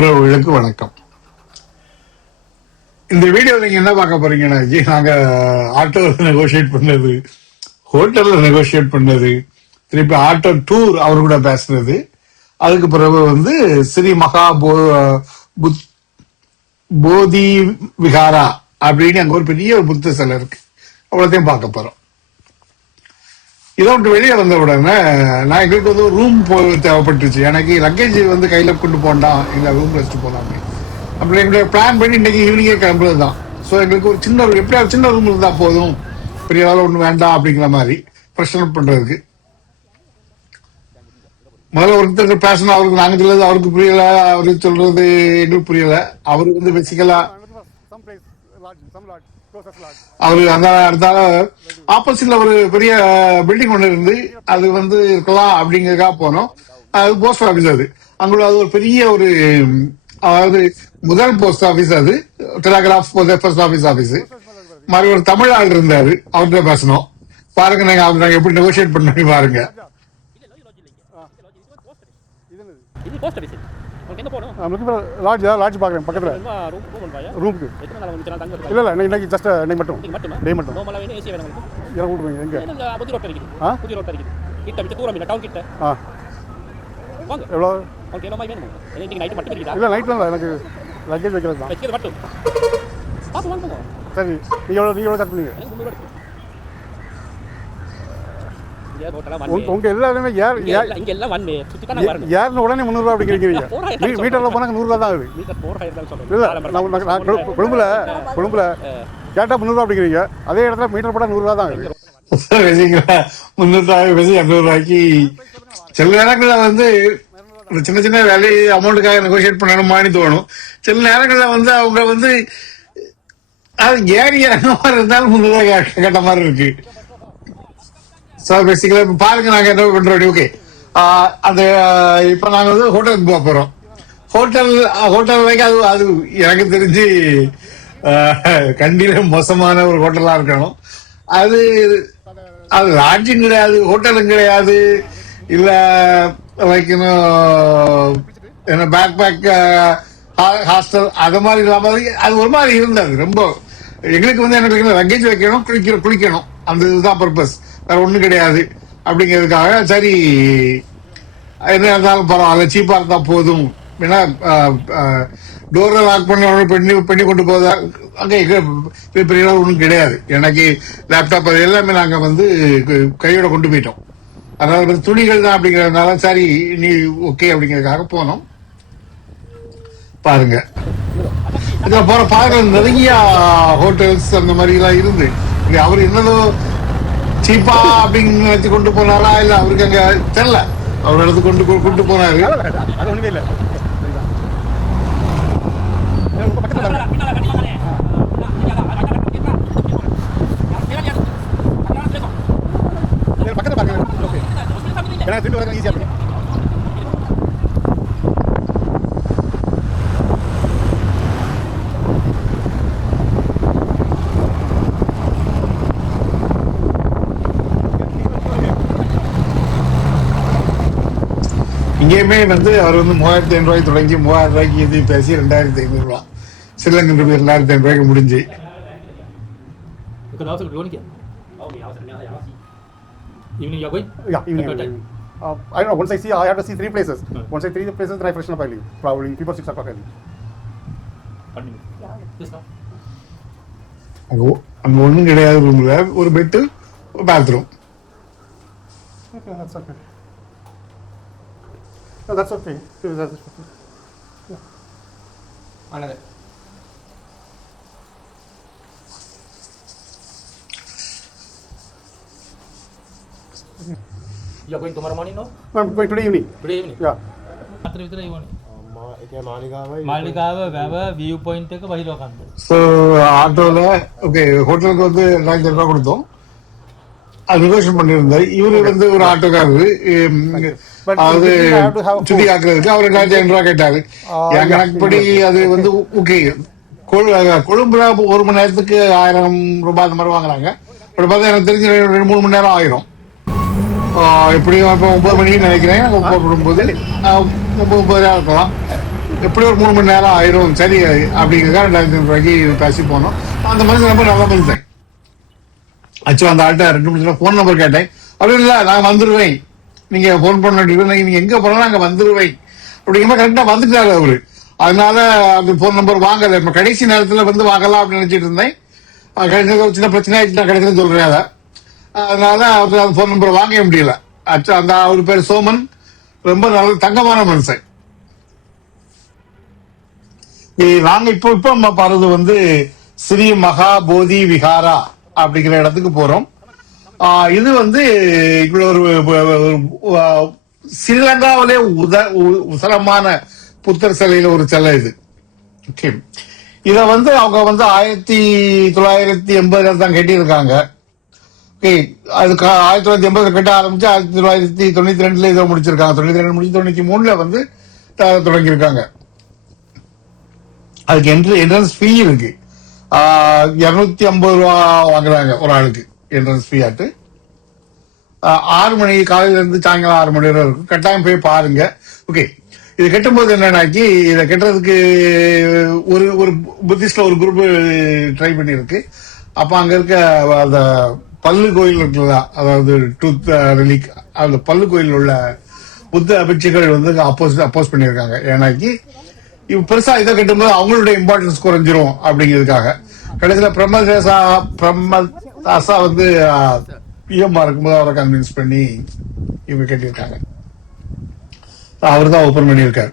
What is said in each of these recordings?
உறவுகளுக்கு வணக்கம். இந்த வீடியோ நீங்க என்ன பார்க்க போறீங்கன்னா, நாங்க ஆட்டோல நெகோசியேட் பண்ணது, ஹோட்டல்ல நெகோசியேட் பண்ணது, திருப்பி ஆட்டோ டூர் அவர் கூட பேசுனது, அதுக்கு பிறகு ஸ்ரீ மகா போதி விகாரா அப்படின்னு அங்க ஒரு பெரிய ஒரு புத்த சிலை இருக்கு, அவ்வளோத்தையும் பார்க்க போறோம். இதை விட்டு வெளியே வந்த உடனே நான் எங்களுக்கு ஒரு ரூம் தேவைப்பட்டுச்சு. எனக்கு லக்கேஜ் கையில கொண்டு போண்டாம், எங்க ரூம் வச்சுட்டு போலாமே அப்படி எங்களுடைய பிளான் பண்ணி இன்னைக்கு ஈவினிங்கே கிளம்புறது தான். ஸோ எங்களுக்கு ஒரு எப்படியாவது சின்ன ரூம் இருந்தா போதும், பெரிய அளவு ஒன்றும் வேண்டாம் அப்படிங்கிற மாதிரி பிரச்சனை பண்றதுக்கு. முதல்ல ஒருத்தர் பேசணும், அவருக்கு நாங்க சொல்றது அவருக்கு புரியல, அவருக்கு சொல்றது எங்களுக்கு புரியல. அவருக்கு பேசிக்கலா அவரு அந்த ஆப்போசிட்ல ஒரு பெரிய பில்டிங் ஒண்ணு இருந்து அது இருக்கலாம் அப்படிங்கறதுக்காக போனோம். அது போஸ்ட் ஆபீஸ், அது அங்குள்ள அது ஒரு பெரிய ஒரு, அதாவது முதல் போஸ்ட் ஆபீஸ், அது டெலிகிராஃப் போஸ்ட் ஆபீஸ். மாதிரி ஒரு தமிழ் ஆள் இருந்தாரு, அவர்கிட்ட பேசணும். பாருங்க நாங்க எப்படி நெகோசியேட் பண்ணி பாருங்க. லாட்ஜ் பார்க்குறேன் பக்கத்தில் ரூமுக்கு. இல்லை இல்லை, இன்னைக்கு ஜஸ்ட் இன்னைக்கு மட்டும் டே மட்டும் எனக்கு விட்டுருங்க. எங்கே எவ்வளோ? இல்லை நைட்டில் இல்லை, எனக்கு லக்கேஜ் வைக்கிறது தான். சரி, நீங்கள் எவ்வளோ சார்ஜ் பண்ணுவீங்க? உங்க எல்லாருமே யாருன்னு உடனே 300 அப்படி கிடைக்கிறீங்க. மீட்டர்ல போனாங்க 100 தான் ஆகுது. இல்ல கொழும்புல கேட்டா 300 அப்படிங்கிறீங்க, அதே இடத்துல மீட்டர் போட்டா 100 தான் ஆகுது. 300 சில நேரங்கள்ல சின்ன சின்ன வேலை அமௌண்ட்டுக்காக நெகோசியேட் பண்ணணுமான்னு தோணும். சில நேரங்கள்ல அவங்க அது ஏறி இறங்க மாதிரி இருந்தாலும் 300 கேட்ட மாதிரி இருக்கு. பாருங்க நாங்க என்ன பண்றோம். ஓகே, அந்த இப்ப நாங்க ஹோட்டலுக்கு போக போறோம். ஹோட்டல் அது எனக்கு தெரிஞ்சு கண்டிப்பா மோசமான ஒரு ஹோட்டலா இருக்கணும். அது லாட்ஜும் கிடையாது, ஹோட்டலும் கிடையாது, இல்ல என்ன பேக் ஹாஸ்டல் அது மாதிரி இல்லாம அது ஒரு மாதிரி இருந்தது. ரொம்ப எங்களுக்கு என்ன லக்கேஜ் வைக்கணும், குளிக்கணும், அந்த இதுதான் பர்பஸ், வேற ஒண்ணும் கிடையாது. அப்படிங்கிறதுக்காக சரி என்ன இருந்தாலும் பரவாயில்ல, சீப்பா இருந்தா போதும். ஏன்னா டோரை லாக் பண்ணி கொண்டு போதா அங்க பெரிய ஒன்றும் கிடையாது. எனக்கு லேப்டாப் அது எல்லாமே நாங்க கையோட கொண்டு போயிட்டோம். அதனால துணிகள் தான் அப்படிங்கறதுனால சரி நீ ஓகே அப்படிங்கறதுக்காக போனோம். பாருங்க இதுல போற பாருங்க, நிறைய ஹோட்டல்ஸ் அந்த மாதிரி எல்லாம் இருந்து அவர் என்னதோ சீப்பா அப்படின்னு வச்சு கொண்டு போனாரா இல்ல அவருக்கு அங்க தெரியல, அவர் எடுத்து கொண்டு போனாரு. இங்கேயுமே அவர் 3500 தொடங்கி 3000 இது பேசி 2500 ஸ்ரீலங்கன் ரூபாய் 2500 முடிஞ்சு. Evening you are going? Yeah, evening. I don't know. Once I have to see 3 places. Once I 3 places, then I freshen up early. Probably 5 or 6 o'clock early. அங்க ஒண்ணும் கிடையாது. ரூம்ல ஒரு பெட், ஒரு bathroom. Okay, that's okay. No, that's okay. That's okay. Yeah. Another. You are going tomorrow morning, no? No, I'm going today evening. Today evening? Yeah. අතර විතරයි වුණේ. මාලිගාව වැව view point එක බහිරව කන්ද. ஸோ ஆட்டோல ஓகே ஹோட்டலுக்கு 2000 ரூபாய் கொடுத்தோம். அது நெகோஷியேட் பண்ணியிருந்தாரு. இவரு ஒரு ஆட்டோக்காரரு, அதாவது சுத்தி காக்குறதுக்கு அவர் 2500 ரூபாய் கேட்டாரு. என் கணக்குப்படி அது ஓகே, கொழும்புல 1 மணி நேரத்துக்கு 1000 ரூபாய் அந்த மாதிரி வாங்குறாங்க. பட் பார்த்தா எனக்கு தெரிஞ்சு 2-3 மணி நேரம் ஆயிரும். எப்படியும் இப்போ 9 மணிக்கு நினைக்கிறேன். 9 9:30 இருக்கலாம். எப்படி ஒரு 3 மணி நேரம் ஆயிரும், சரி அப்படிங்கிறதா 2500 ரூபாய்க்கு பேசி போனோம். அந்த மனுஷன் ரொம்ப நல்ல மனுஷன். ஆக்சுவலா அந்த ஆள்கிட்ட 2 மணி நேரம் ஃபோன் நம்பர் கேட்டேன். அப்படி இல்லை, நான் வந்துடுவேன், நீங்க ஃபோன் பண்ண நீங்க எங்க போனாலும் அங்க வந்துருவேன் அப்படிங்கிற கரெக்டா வந்துட்டாரு அவரு. அதனால அந்த ஃபோன் நம்பர் வாங்கல. இப்ப கடைசி நேரத்துல வந்து வாங்கலாம் அப்படின்னு நினைச்சிட்டு இருந்தேன். கடைசி ஒரு சின்ன பிரச்சனை ஆயிடுச்சு, நான் கடைசியில் சொல்றேன் அதை. அதனால அவருக்கு அந்த ஃபோன் நம்பர் வாங்கவே முடியல. அந்த அவர் பேர் சோமன், ரொம்ப நல்ல தங்கமான மனுஷன். நாங்க இப்போ நம்ம பாருறது வந்து ஸ்ரீ மகா போதி விஹாரா அப்படிங்கிற இடத்துக்கு போறோம். இது வந்து இவ்வளவு ஒரு ஸ்ரீலங்காவிலே உசரமான புத்தர் சிலையில ஒரு சிலை இது. ஓகே, இத வந்து அவங்க வந்து 1980 தான் கட்டியிருக்காங்க. ஓகே, அதுக்கு 1980 கட்ட ஆரம்பிச்சு 1992 இதை முடிச்சிருக்காங்க. 92 முடிச்சு 93 வந்து தொடங்கியிருக்காங்க. அதுக்கு என்ட்ரன்ஸ் ஃபீ இருக்கு. 250 ரூபா வாங்குறாங்க ஒரு ஆளுக்கு என்ட்ரன்ஸ் ஃபீ ஆட்டு. 6 மணி காலையில இருந்து சாயங்காலம் 6 மணி வரை இருக்கும். கட்டாயம் போய் பாருங்க. ஓகே, இது கட்டும்போது என்னன்னாக்கி, இதை கட்டுறதுக்கு ஒரு புத்திஸ்ட்ல ஒரு குரூப் ட்ரை பண்ணிருக்கு. அப்ப அங்க இருக்க அந்த பல்லு கோயில் இருக்குல்ல, அதாவது டூத் ரிலிக், அந்த பல்லு கோயில் உள்ள புத்த அபிட்சிகள் வந்து அப்போஸ் பண்ணியிருக்காங்க. ஏன்னாக்கி இப்ப பெருசா இதை கட்டும்போது அவங்களுடைய இம்பார்ட்டன்ஸ் குறைஞ்சிரும் அப்படிங்கிறதுக்காக. கடைசியில பிரம்மதாசா வந்து பிஎம்ஆ இருக்கும்போது அவரை கன்வின்ஸ் பண்ணி இவங்க கட்டியிருக்காங்க. அவர் தான் ஓபன் பண்ணியிருக்காரு.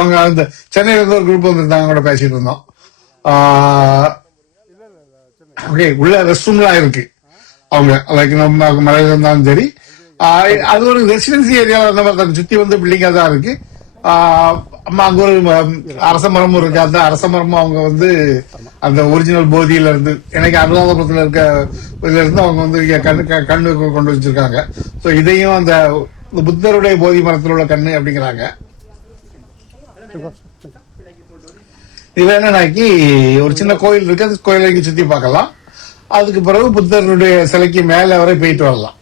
அவங்க அந்த சென்னையில இருந்து ஒரு குரூப் வந்திருந்தாங்க, கூட பேசிட்டு இருந்தோம். ஓகே, உள்ள ரெஸ்ட் ரூம்லாம் இருக்கு. அவங்க லைக் நம்ம மலையில இருந்தாலும் சரி, அது ஒரு ரெசிடென்சி ஏரியாவில் இருந்த மாதிரி சுத்தி வந்து பில்டிங்கா தான் இருக்கு. அம்மா அங்க ஒரு அரச மரமும் இருக்கு. அந்த அரச மரமும் அவங்க வந்து அந்த ஒரிஜினல் போதியில இருந்து, எனக்கு அனுராதபுரத்துல இருக்க இதுல இருந்து அவங்க வந்து கண்ணு கொண்டு வச்சிருக்காங்க. ஸோ இதையும் அந்த புத்தருடைய போதி மரத்தில் உள்ள கண்ணு அப்படிங்கிறாங்க. இதுல என்னன்னாக்கி ஒரு சின்ன கோயில் இருக்கு, அந்த கோயிலை இங்க சுத்தி பார்க்கலாம். அதுக்கு பிறகு புத்தருடைய சிலைக்கு மேல வரை போயிட்டு வரலாம்.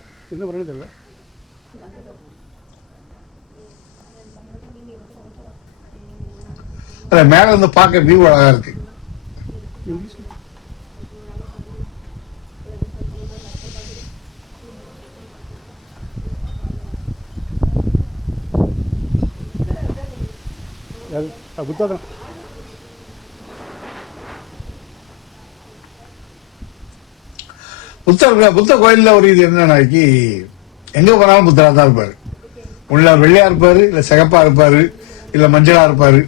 மேல இருந்து பார்க்க வியூ அழகா இருக்கு. புத்த கோயில்ல ஒரு இது என்னன்னாக்கி, எங்க போனாலும் புத்தரா தான் இருப்பாரு. உள்ள வெள்ளையா இருப்பாரு, இல்ல சிகப்பா இருப்பாரு, இல்ல மஞ்சளா இருப்பாரு.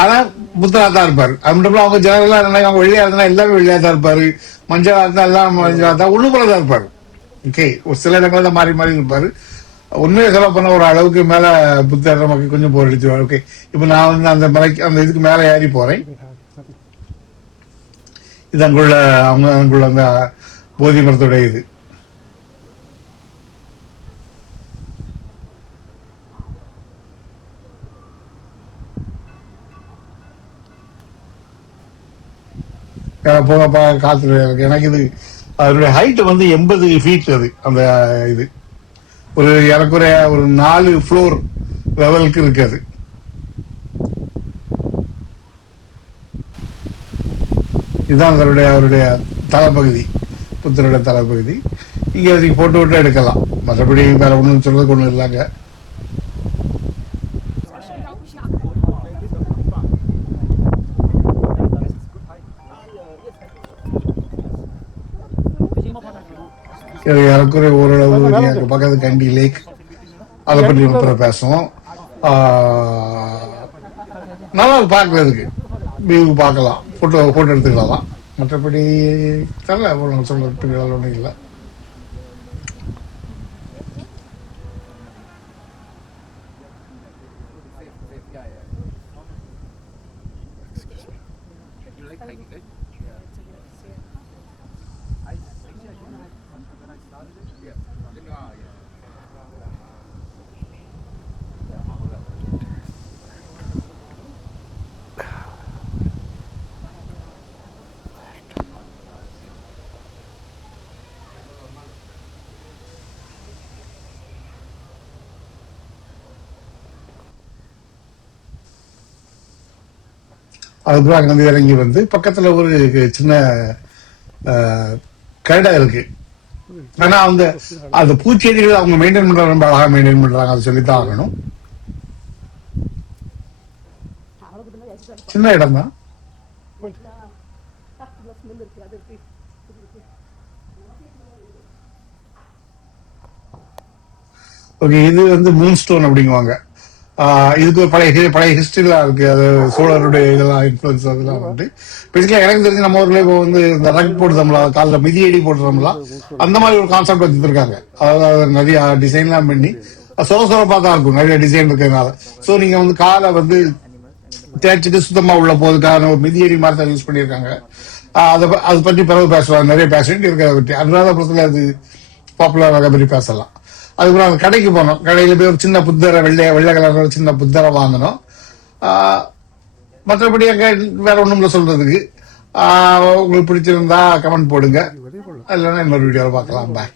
ஆனா புத்தரா தான் இருப்பாரு. அது மட்டும் அவங்க ஜனங்களா அவங்க வெள்ளையா இருந்தா எல்லாமே வெள்ளையா தான் இருப்பாரு, மஞ்சளா இருந்தா எல்லாம் மஞ்சளா தான், உள்ளுக்குள்ள தான் இருப்பாரு. ஓகே, ஒரு சில இடங்கள்ல தான் மாறி மாறி இருப்பாரு. உண்மையை சொல்ல போன ஒரு அளவுக்கு மேல புத்தர் நமக்கு கொஞ்சம் போர் அடிச்சுவாரு. ஓகே, இப்ப நான் வந்து அந்த மலைக்கு அந்த இதுக்கு மேல ஏறி போறேன். இது அங்குள்ள அங்குள்ள அந்த போதி மரத்துடைய இது. போக காத்துல இருக்கு. எனக்கு இது அதனுடைய ஹைட் வந்து 80 ஃபீட். அது அந்த இது ஒரு ஏறக்குறைய ஒரு 4 ஃப்ளோர் லெவலுக்கு இருக்காது. இதுதான் அவருடைய தலைப்பகுதி, புத்தருடைய தலைப்பகுதி. இங்க அதுக்கு போட்டு விட்டு எடுக்கலாம். மற்றபடி வேற ஒன்றும் சொல்றதுக்கு ஒன்றும் இல்லைங்க. ஏறக்குறைய ஓரளவு பக்கத்து கண்டி லேக், அதை பற்றி அப்புறம் பேசுவோம். நல்லா பார்க்கறதுக்கு வியூ பார்க்கலாம், போட்டோ எடுத்துக்கலாம். மற்றபடி தெரியல, சொல்ல ஒன்றும் இல்லை. அதுக்கப்புறம் அங்கிருந்து இறங்கி வந்து பக்கத்துல ஒரு சின்ன கரடா இருக்கு. ஆனா அந்த பூச்செடிகள் அவங்க மெயின்டைன் பண்றாங்க, ரொம்ப அழகா மெயின்டைன் பண்றாங்க, அதை சொல்லித்தான் ஆகணும். சின்ன இடம் தான். ஓகே, இது வந்து மூன் ஸ்டோன் அப்படிங்குவாங்க. இதுக்கு ஒரு பழைய ஹிஸ்டரிலாம் இருக்கு. அது சோழருடைய இதெல்லாம் இன்ஃபுளுன்ஸ் அதெல்லாம் வந்து பேசிக்கலா எனக்கு தெரிஞ்சு நம்ம ஊர்ல இப்போ வந்து இந்த ரக் போட்டுதோம்ல, காலில் மிதியடி போட்டுறோம்ல, அந்த மாதிரி ஒரு கான்செப்ட் வச்சுருக்காங்க. அதாவது நிறைய டிசைன்லாம் பண்ணி சொரப்பா தான் இருக்கும், நிறைய டிசைன் இருக்கிறதுனால. ஸோ நீங்க வந்து காலை வந்து தேய்ச்சிட்டு சுத்தமா உள்ள போறதுக்கான ஒரு மிதியடி மாதிரி தான் யூஸ் பண்ணியிருக்காங்க. அதை பற்றி பிறகு பேசுவாங்க, நிறைய பேசிட்டு இருக்கிறத பற்றி. அனுராதபுரத்துல அது பாப்புலராக பற்றி பேசலாம். அதுக்கப்புறம் அந்த கடைக்கு போனோம். கடையில போய் ஒரு சின்ன புத்தரை, வெள்ளை கலர் சின்ன புத்தரை வாங்கினோம். மற்றபடி அங்க வேற ஒண்ணும்ல சொல்றதுக்கு. உங்களுக்கு பிடிச்சிருந்தா கமெண்ட் போடுங்க, இல்லைன்னா இன்னொரு வீடியோவில் பார்க்கலாம். பாய்.